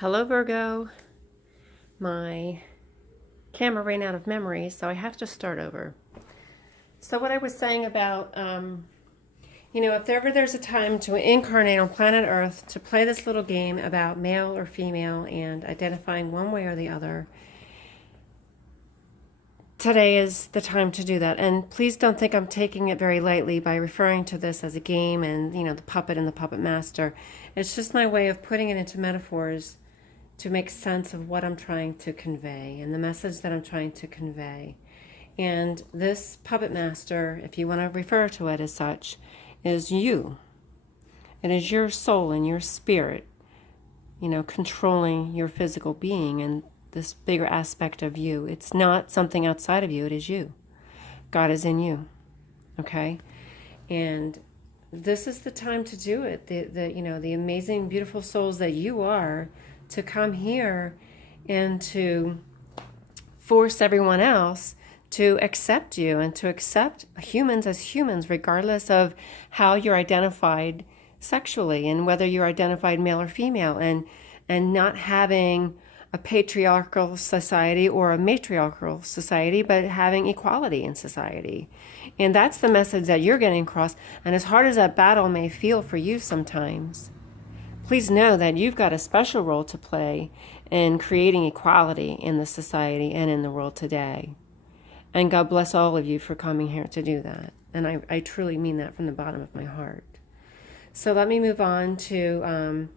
Hello, Virgo. My camera ran out of memory, so I have to start over. So what I was saying about, if ever there's a time to incarnate on planet Earth to play this little game about male or female and identifying one way or the other, today is the time to do that. And please don't think I'm taking it very lightly by referring to this as a game and, the puppet and the puppet master. It's just my way of putting it into metaphors to make sense of what I'm trying to convey and the message that I'm trying to convey. And this puppet master, if you want to refer to it as such, is you. It is your soul and your spirit, controlling your physical being and this bigger aspect of you. It's not something outside of you, it is you. God is in you, okay? And this is the time to do it. The amazing, beautiful souls that you are, to come here and to force everyone else to accept you and to accept humans as humans, regardless of how you're identified sexually and whether you're identified male or female, and not having a patriarchal society or a matriarchal society, but having equality in society. And that's the message that you're getting across. And as hard as that battle may feel for you sometimes, please know that you've got a special role to play in creating equality in the society and in the world today. And God bless all of you for coming here to do that. And I truly mean that from the bottom of my heart. So let me move on to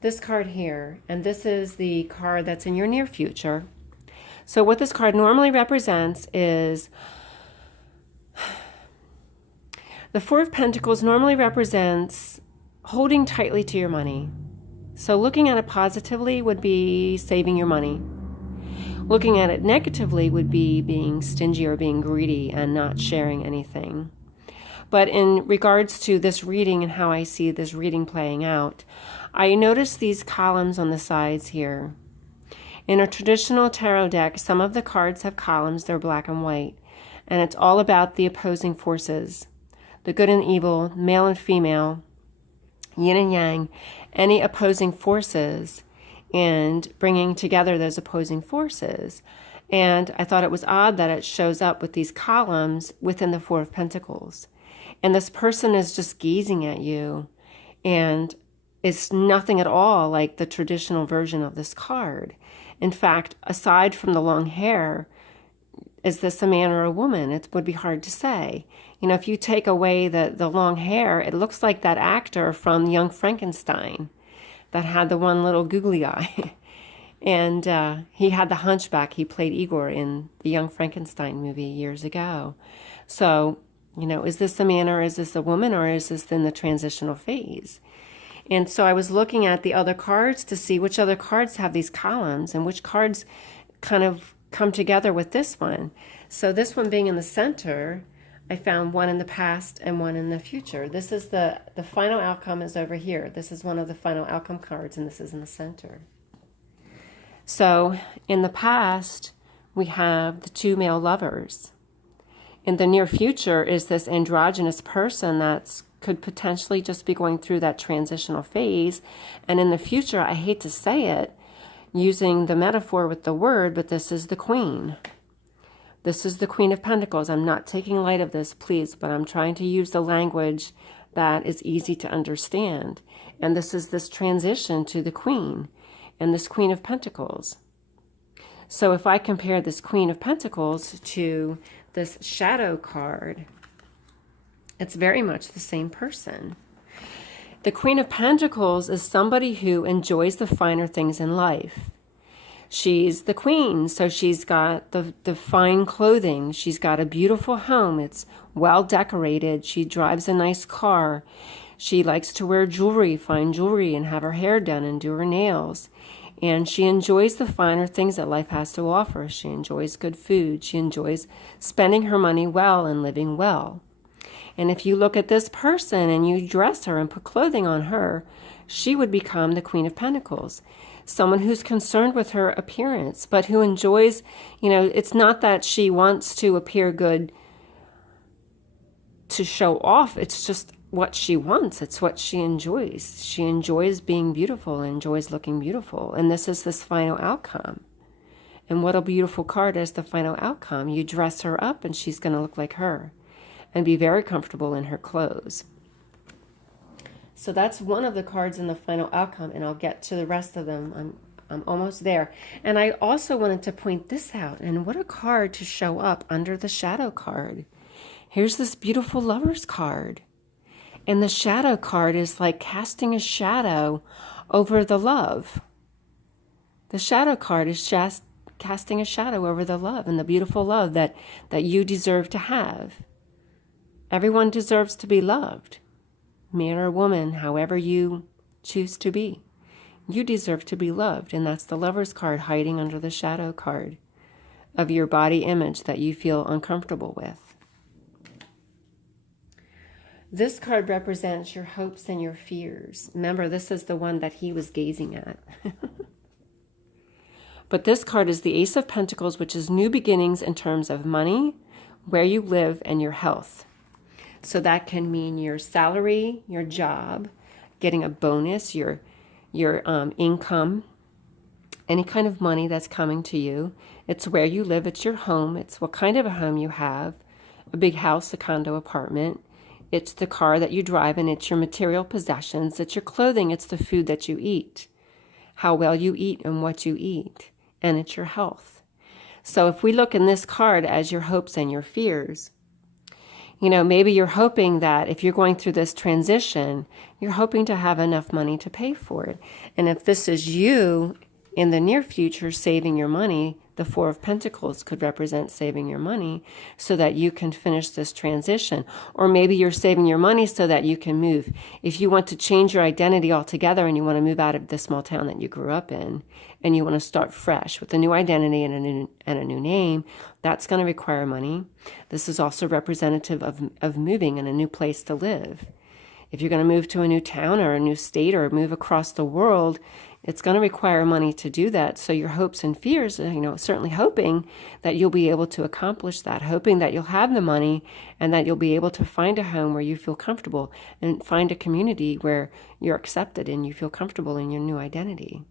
this card here. And this is the card that's in your near future. So what this card normally represents is the Four of Pentacles normally represents holding tightly to your money. So looking at it positively would be saving your money. Looking at it negatively would be being stingy or being greedy and not sharing anything. But in regards to this reading and how I see this reading playing out, I notice these columns on the sides here. In a traditional tarot deck, some of the cards have columns, they're black and white, and it's all about the opposing forces, the good and evil, male and female, yin and yang, any opposing forces, and bringing together those opposing forces. And I thought it was odd that it shows up with these columns within the Four of Pentacles. And this person is just gazing at you, and it's nothing at all like the traditional version of this card. In fact, aside from the long hair, is this a man or a woman? It would be hard to say. If you take away the long hair, it looks like that actor from Young Frankenstein that had the one little googly eye. And he had the hunchback. He played Igor in the Young Frankenstein movie years ago. So, is this a man or is this a woman, or is this in the transitional phase? And so I was looking at the other cards to see which other cards have these columns and which cards kind of come together with this one. So this one being in the center, I found one in the past and one in the future. This is the final outcome is over here. This is one of the final outcome cards, and this is in the center. So in the past, we have the two male lovers. In the near future is this androgynous person that's could potentially just be going through that transitional phase. And in the future, I hate to say it, using the metaphor with the word, but this is the Queen. This is the Queen of Pentacles. I'm not taking light of this, please, but I'm trying to use the language that is easy to understand. And this is this transition to the Queen and this Queen of Pentacles. So if I compare this Queen of Pentacles to this shadow card, it's very much the same person. The Queen of Pentacles is somebody who enjoys the finer things in life. She's the queen, so she's got the fine clothing. She's got a beautiful home. It's well decorated. She drives a nice car. She likes to wear jewelry, fine jewelry, and have her hair done and do her nails. And she enjoys the finer things that life has to offer. She enjoys good food. She enjoys spending her money well and living well. And if you look at this person and you dress her and put clothing on her, she would become the Queen of Pentacles. Someone who's concerned with her appearance, but who enjoys, it's not that she wants to appear good to show off. It's just what she wants. It's what she enjoys. She enjoys being beautiful, enjoys looking beautiful. And this is this final outcome. And what a beautiful card is the final outcome. You dress her up and she's going to look like her and be very comfortable in her clothes. So that's one of the cards in the final outcome, and I'll get to the rest of them. I'm almost there. And I also wanted to point this out, and what a card to show up under the shadow card. Here's this beautiful Lover's card. And the shadow card is like casting a shadow over the love. The shadow card is just casting a shadow over the love and the beautiful love that you deserve to have. Everyone deserves to be loved. Man or woman, however you choose to be. You deserve to be loved, and that's the Lover's card hiding under the shadow card of your body image that you feel uncomfortable with. This card represents your hopes and your fears. Remember, this is the one that he was gazing at. But this card is the Ace of Pentacles, which is new beginnings in terms of money, where you live, and your health. So that can mean your salary, your job, getting a bonus, your income, any kind of money that's coming to you. It's where you live. It's your home. It's what kind of a home you have, a big house, a condo, apartment. It's the car that you drive, and it's your material possessions. It's your clothing. It's the food that you eat, how well you eat and what you eat, and it's your health. So if we look in this card as your hopes and your fears, you know, maybe you're hoping that if you're going through this transition, you're hoping to have enough money to pay for it. And if this is you in the near future saving your money, the Four of Pentacles could represent saving your money so that you can finish this transition. Or maybe you're saving your money so that you can move. If you want to change your identity altogether and you want to move out of the small town that you grew up in and you want to start fresh with a new identity and a new name, that's going to require money. This is also representative of moving in a new place to live. If you're going to move to a new town or a new state or move across the world, it's going to require money to do that. So your hopes and fears, certainly hoping that you'll be able to accomplish that, hoping that you'll have the money and that you'll be able to find a home where you feel comfortable and find a community where you're accepted and you feel comfortable in your new identity.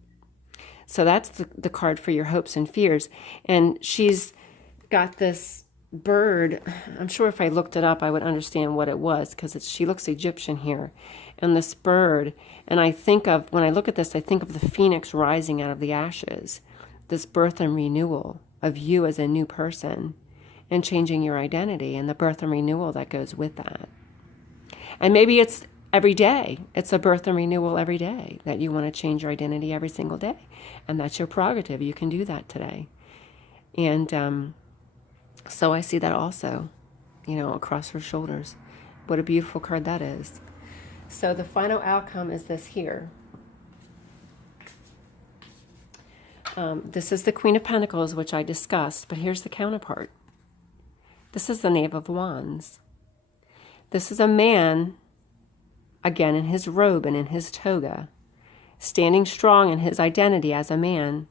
So that's the card for your hopes and fears. And she's got this bird. I'm sure if I looked it up, I would understand what it was because she looks Egyptian here. And this bird, and when I look at this, I think of the phoenix rising out of the ashes, this birth and renewal of you as a new person and changing your identity and the birth and renewal that goes with that. And maybe it's every day. It's a birth and renewal every day that you want to change your identity every single day. And that's your prerogative. You can do that today. And so I see that also, across her shoulders. What a beautiful card that is. So the final outcome is this here. This is the Queen of Pentacles, which I discussed, but here's the counterpart. This is the Knave of Wands. This is a man, again, in his robe and in his toga, standing strong in his identity as a man.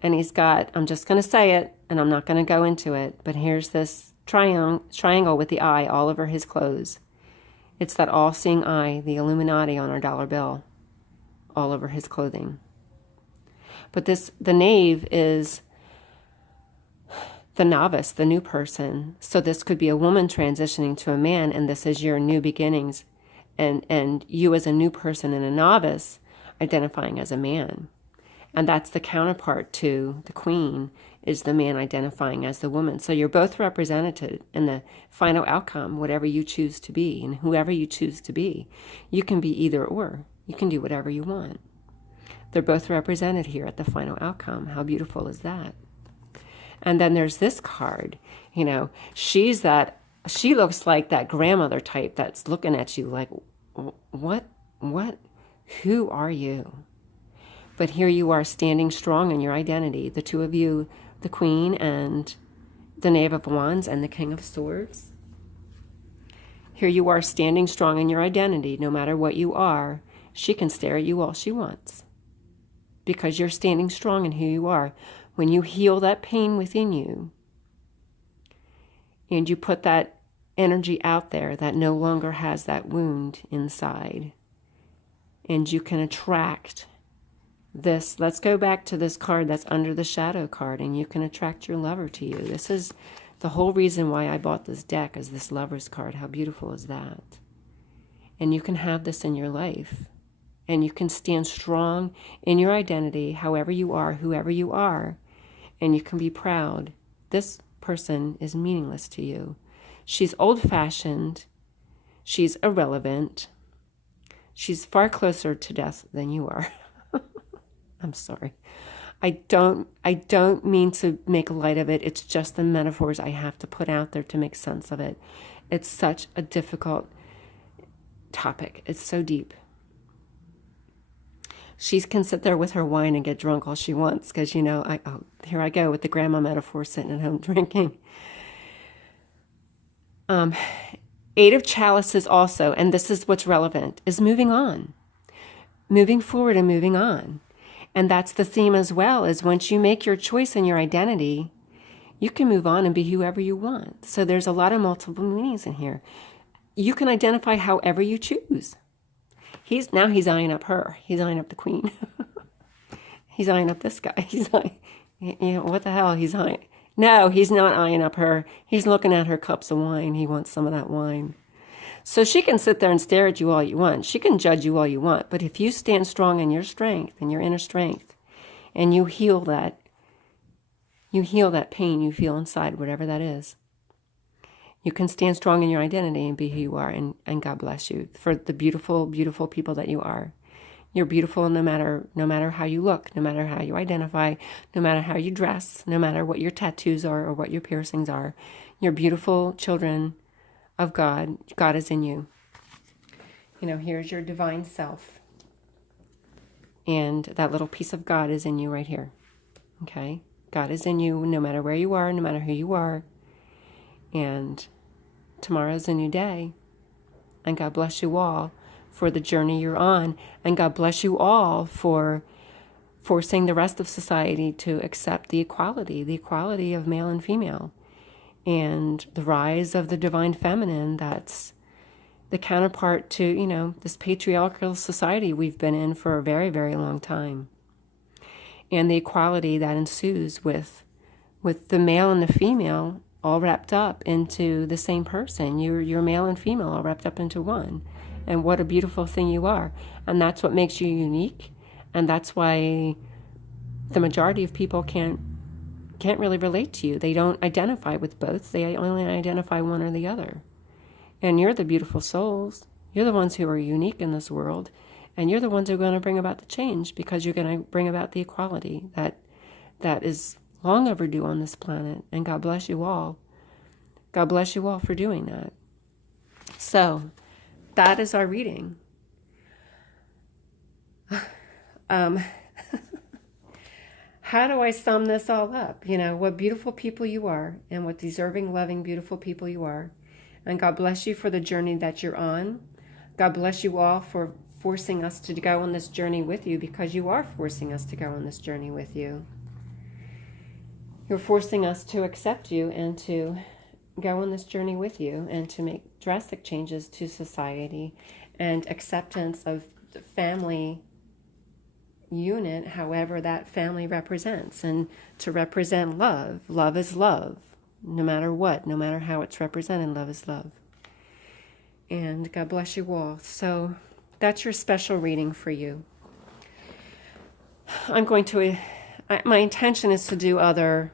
And he's got, I'm just going to say it, and I'm not going to go into it, but here's this triangle with the eye all over his clothes. It's that all-seeing eye, the Illuminati on our dollar bill, all over his clothing. But the knave is the novice, the new person. So this could be a woman transitioning to a man, and this is your new beginnings. And you as a new person and a novice identifying as a man. And that's the counterpart to the queen, is the man identifying as the woman. So you're both represented in the final outcome, whatever you choose to be, and whoever you choose to be. You can be either or. You can do whatever you want. They're both represented here at the final outcome. How beautiful is that? And then there's this card. She looks like that grandmother type that's looking at you like, what, who are you? But here you are standing strong in your identity. The two of you, the Queen and the Knave of Wands and the King of Swords. Here you are standing strong in your identity. No matter what you are, she can stare at you all she wants. Because you're standing strong in who you are. When you heal that pain within you, and you put that energy out there that no longer has that wound inside. And you can attract this. Let's go back to this card that's under the shadow card, and you can attract your lover to you. This is the whole reason why I bought this deck, is this Lover's card. How beautiful is that? And you can have this in your life. And you can stand strong in your identity, however you are, whoever you are. And you can be proud. This person is meaningless to you. She's old-fashioned. She's irrelevant. She's far closer to death than you are. I'm sorry. I don't mean to make light of it. It's just the metaphors I have to put out there to make sense of it. It's such a difficult topic. It's so deep. She can sit there with her wine and get drunk all she wants because, here I go with the grandma metaphor, sitting at home drinking. Eight of Chalices also, and this is what's relevant, is moving on. Moving forward and moving on. And that's the theme as well, is once you make your choice in your identity, you can move on and be whoever you want. So there's a lot of multiple meanings in here. You can identify however you choose. He's eyeing up her. He's eyeing up the queen. He's eyeing up this guy. He's eyeing, what the hell? He's eyeing. No, he's not eyeing up her. He's looking at her cups of wine. He wants some of that wine. So she can sit there and stare at you all you want. She can judge you all you want. But if you stand strong in your strength, in your inner strength, and you heal that pain you feel inside, whatever that is, you can stand strong in your identity and be who you are, and God bless you for the beautiful, beautiful people that you are. You're beautiful no matter how you look, no matter how you identify, no matter how you dress, no matter what your tattoos are or what your piercings are. You're beautiful children of God. God is in you. Here's your divine self. And that little piece of God is in you right here. Okay? God is in you no matter where you are, no matter who you are. And tomorrow's a new day. And God bless you all for the journey you're on. And God bless you all for forcing the rest of society to accept the equality of male and female. And the rise of the divine feminine, that's the counterpart to, this patriarchal society we've been in for a very, very long time. And the equality that ensues with the male and the female all wrapped up into the same person. You're male and female all wrapped up into one. And what a beautiful thing you are. And that's what makes you unique. And that's why the majority of people can't really relate to you. They don't identify with both. They only identify one or the other. And you're the beautiful souls. You're the ones who are unique in this world. And you're the ones who are going to bring about the change, because you're going to bring about the equality that is long overdue on this planet. And God bless you all. God bless you all for doing that. So that is our reading. How do I sum this all up? What beautiful people you are, and what deserving, loving, beautiful people you are. And God bless you for the journey that you're on. God bless you all for forcing us to go on this journey with you, because you are forcing us to go on this journey with you. You're forcing us to accept you and to go on this journey with you, and to make drastic changes to society and acceptance of the family unit, however that family represents, and to represent love. Love is love, no matter what, no matter how it's represented. Love is love. And God bless you all. So that's your special reading for you. My intention is to do other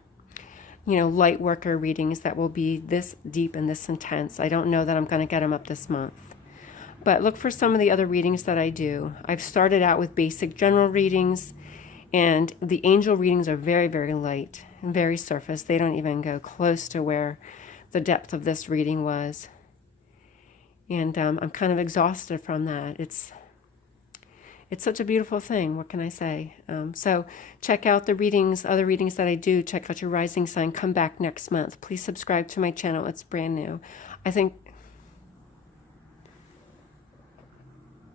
light worker readings that will be this deep and this intense. I don't know that I'm going to get them up this month. But look for some of the other readings that I do. I've started out with basic general readings, and the angel readings are very, very light and very surface. They don't even go close to where the depth of this reading was. And I'm kind of exhausted from that. It's such a beautiful thing. What can I say? So check out the readings, other readings that I do. Check out your rising sign. Come back next month. Please subscribe to my channel. It's brand new. I think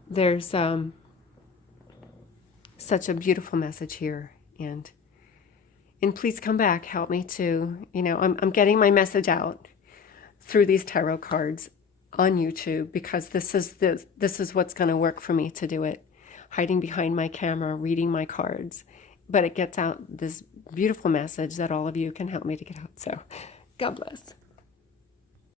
there's such a beautiful message here. And please come back. Help me to, I'm getting my message out. through these tarot cards on YouTube, because this is what's going to work for me to do it. Hiding behind my camera, reading my cards. But it gets out this beautiful message that all of you can help me to get out. So God bless.